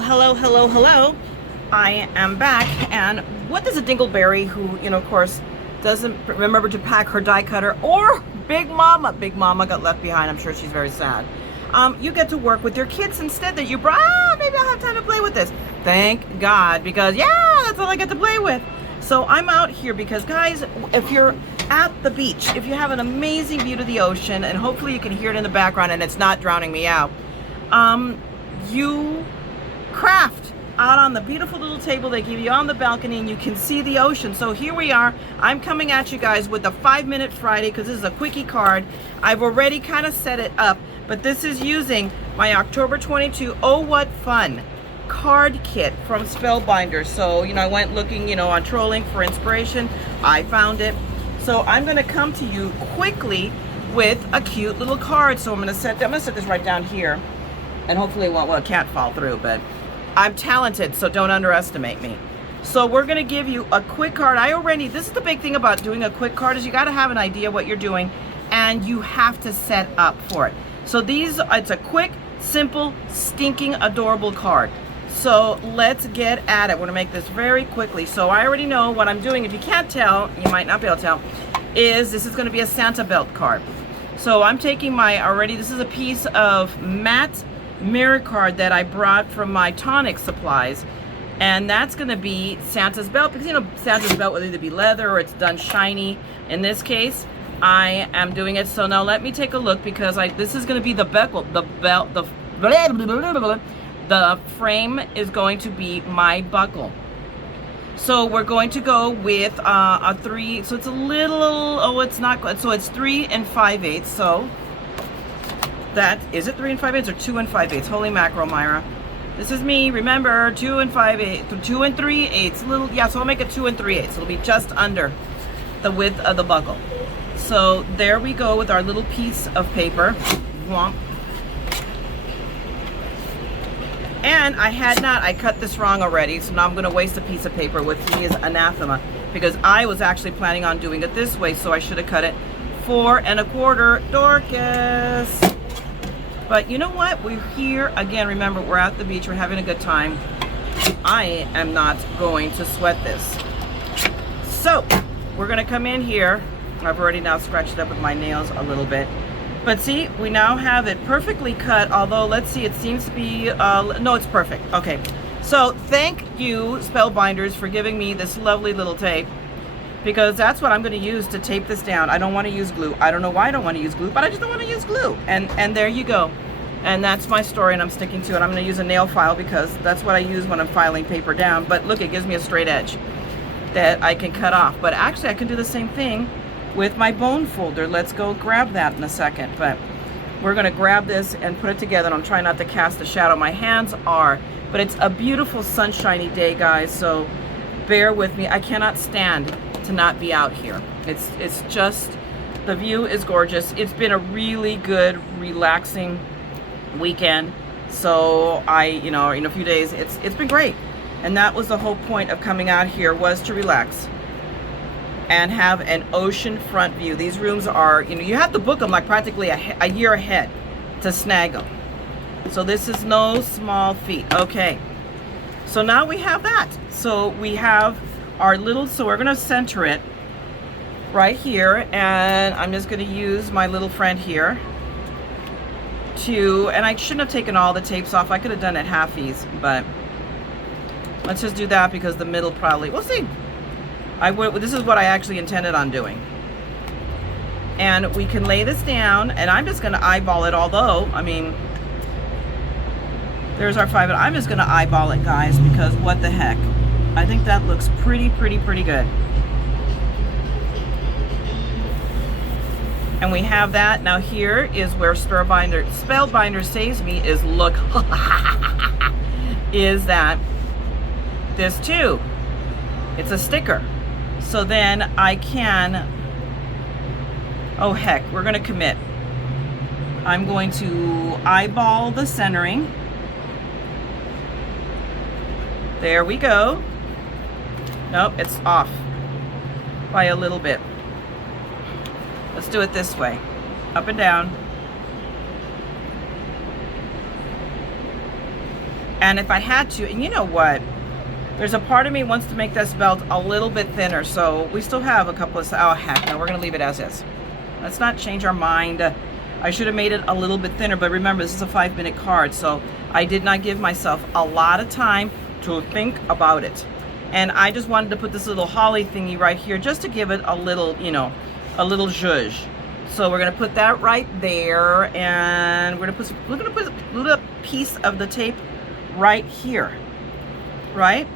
Hello. I am back, and what does a dingleberry who, of course, doesn't remember to pack her die cutter, or Big Mama got left behind. I'm sure she's very sad. You get to work with your kids instead that you brought. Maybe I'll have time to play with this. Thank God, because that's all I get to play with. So I'm out here because, guys, if you're at the beach, if you have an amazing view to the ocean, and hopefully you can hear it in the background and it's not drowning me out, you craft out on the beautiful little table they give you on the balcony, and you can see the ocean. So here we are. I'm coming at you guys with the 5-Minute Friday because this is a quickie card. I've already kind of set it up, but this is using my October 22 Oh What Fun card kit from Spellbinders. So I went looking on trolling for inspiration. I found it. So I'm going to come to you quickly with a cute little card. So I'm going to set this right down here, and hopefully it can't fall through, but I'm talented, so don't underestimate me. So we're going to give you a quick card. This is the big thing about doing a quick card, is you got to have an idea what you're doing, and you have to set up for it. So it's a quick, simple, stinking adorable card. So let's get at it. We're going to make this very quickly. So I already know what I'm doing. If you can't tell, you might not be able to tell, this is going to be a Santa belt card. So I'm taking this is a piece of matte mirror card that I brought from my tonic supplies, and that's going to be Santa's belt, because Santa's belt will either be leather or it's done shiny. In this case, I am doing it. So now let me take a look, because this is going to be the frame is going to be my buckle. So we're going to go with a 3, so it's a little, it's not good, so it's 3 5/8. So is it 3 5/8 or 2 5/8? Holy mackerel, Myra. This is me, remember, 2 5/8, 2 3/8. So I'll make it 2 3/8. It'll be just under the width of the buckle. So there we go with our little piece of paper. Womp. And I cut this wrong already, so now I'm going to waste a piece of paper, which is anathema, because I was actually planning on doing it this way, so I should have cut it 4 1/4. Dorcas. But you know what? We're here again. Remember, we're at the beach. We're having a good time. I am not going to sweat this. So we're going to come in here. I've already now scratched it up with my nails a little bit. But see, we now have it perfectly cut. Although, let's see, it seems to be, no, it's perfect. Okay. So thank you, Spellbinders, for giving me this lovely little tape, because that's what I'm going to use to tape this down. I don't want to use glue. I don't know why I don't want to use glue, but I just don't want to use glue. And there you go. And that's my story, and I'm sticking to it. I'm going to use a nail file, because that's what I use when I'm filing paper down. But look, it gives me a straight edge that I can cut off. But actually, I can do the same thing with my bone folder. Let's go grab that in a second. But we're going to grab this and put it together. And I'm trying not to cast a shadow. My hands are. But it's a beautiful sunshiny day, guys. So bear with me. I cannot stand to not be out here. It's just, the view is gorgeous. It's been a really good, relaxing weekend. So in a few days, it's been great. And that was the whole point of coming out here, was to relax and have an ocean front view. These rooms are, you have to book them like practically a year ahead to snag them. So this is no small feat. Okay. So now we have that. So we have our little, so we're going to center it right here, and I'm just going to use my little friend here and I shouldn't have taken all the tapes off. I could have done it halfies, but let's just do that, because the middle probably, we'll see. This is what I actually intended on doing. And we can lay this down, and I'm just going to eyeball it, although, there's our 5. I'm just going to eyeball it, guys, because what the heck. I think that looks pretty good. And we have that. Now here is where Spellbinder saves me, is look, is that this too. It's a sticker. So then I can, oh heck, we're going to commit. I'm going to eyeball the centering. There we go. Nope, it's off by a little bit. Let's do it this way. Up and down. And if I had to, and you know what? There's a part of me wants to make this belt a little bit thinner, so we still have a couple of, oh heck no, we're gonna leave it as is. Let's not change our mind. I should have made it a little bit thinner, but remember, this is a 5-minute card, so I did not give myself a lot of time to think about it. And I just wanted to put this little holly thingy right here just to give it a little, you know, a little zhuzh. So we're gonna put that right there, and we're gonna put a little piece of the tape right here, right?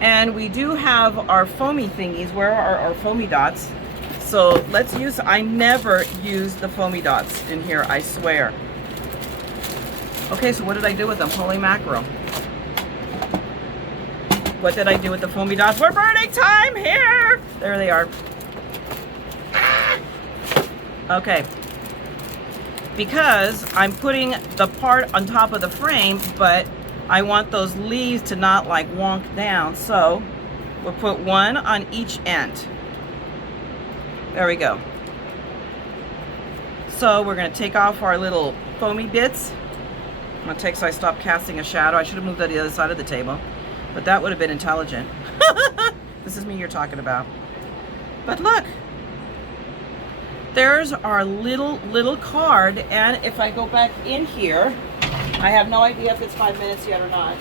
And we do have our foamy thingies. Where are our foamy dots? So let's use, I never use the foamy dots in here, I swear. Okay, so what did I do with them? Holy mackerel. What did I do with the foamy dots? We're burning time here! There they are. Okay. Because I'm putting the part on top of the frame, but I want those leaves to not like wonk down, so we'll put one on each end. There we go. So we're gonna take off our little foamy bits. I'm gonna take so I stop casting a shadow. I should have moved to the other side of the table, but that would have been intelligent. This is me you're talking about. But look, there's our little card, and if I go back in here, I have no idea if it's 5 minutes yet or not.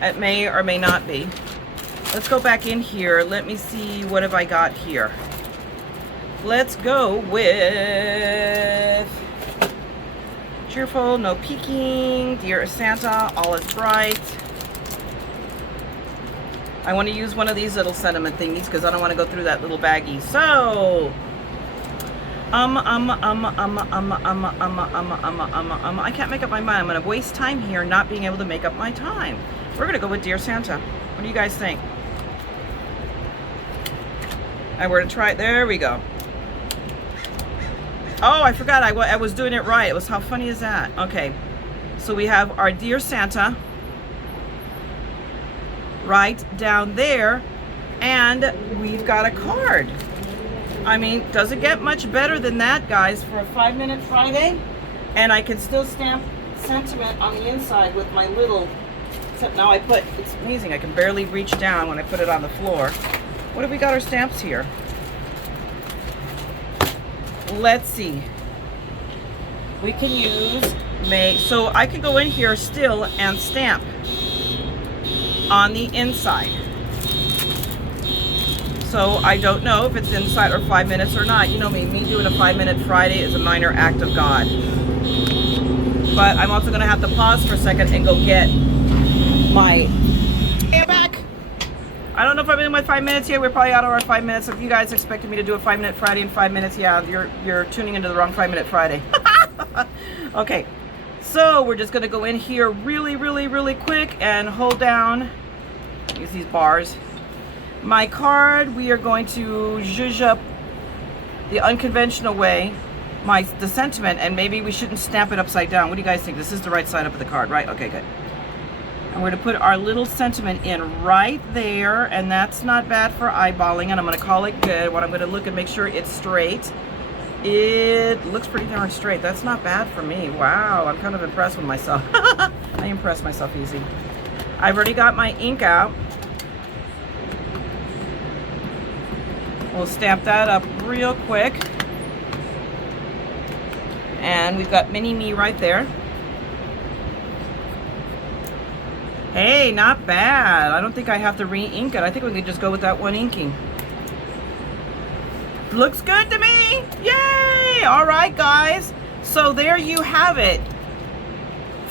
It may or may not be. Let's go back in here. Let me see, what have I got here? Let's go with cheerful, no peeking, dear Santa, all is bright. I want to use one of these little sentiment thingies because I don't want to go through that little baggie. So, I can't make up my mind. I'm going to waste time here not being able to make up my time. We're going to go with Dear Santa. What do you guys think? And we're going to try it. There we go. Oh, I forgot. I was doing it right. It was, how funny is that? Okay. So we have our Dear Santa right down there. And we've got a card. I mean, does it get much better than that, guys, for a 5-minute Friday? And I can still stamp sentiment on the inside with my little, except now it's amazing, I can barely reach down when I put it on the floor. What have we got our stamps here? Let's see. We can use May, so I can go in here still and stamp on the inside. So I don't know if it's inside or 5 minutes or not. You know me doing a 5-minute Friday is a minor act of God. But I'm also gonna have to pause for a second and go get my, I'm back. I don't know if I'm in my 5 minutes here. We're probably out of our 5 minutes. If you guys expected me to do a 5-minute Friday in 5 minutes, yeah, you're tuning into the wrong 5-minute Friday. Okay, so we're just gonna go in here really quick and hold down, use these bars. My card, we are going to zhuzh up the unconventional way, the sentiment, and maybe we shouldn't stamp it upside down. What do you guys think? This is the right side up of the card, right? Okay, good. And we're going to put our little sentiment in right there, and that's not bad for eyeballing, and I'm going to call it good. What I'm going to look and make sure it's straight. It looks pretty darn straight. That's not bad for me. Wow, I'm kind of impressed with myself. I impress myself easy. I've already got my ink out. We'll stamp that up real quick. And we've got mini me right there. Hey, not bad. I don't think I have to re-ink it. I think we could just go with that one inking. Looks good to me. Yay! All right, guys. So there you have it.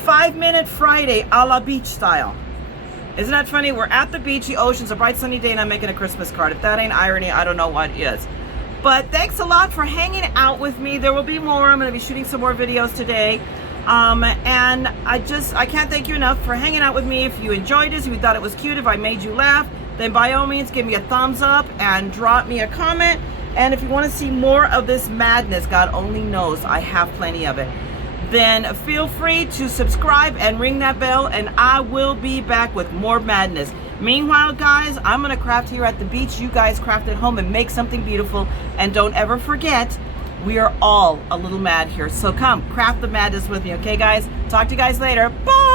5-minute Friday a la beach style. Isn't that funny? We're at the beach, the ocean's a bright sunny day, and I'm making a Christmas card. If that ain't irony, I don't know what is. But thanks a lot for hanging out with me. There will be more. I'm going to be shooting some more videos today. And I can't thank you enough for hanging out with me. If you enjoyed this, if you thought it was cute, if I made you laugh, then by all means, give me a thumbs up and drop me a comment. And if you want to see more of this madness, God only knows I have plenty of it, then feel free to subscribe and ring that bell, and I will be back with more madness. Meanwhile, guys, I'm going to craft here at the beach. You guys craft at home and make something beautiful. And don't ever forget, we are all a little mad here. So come, craft the madness with me, okay, guys? Talk to you guys later. Bye!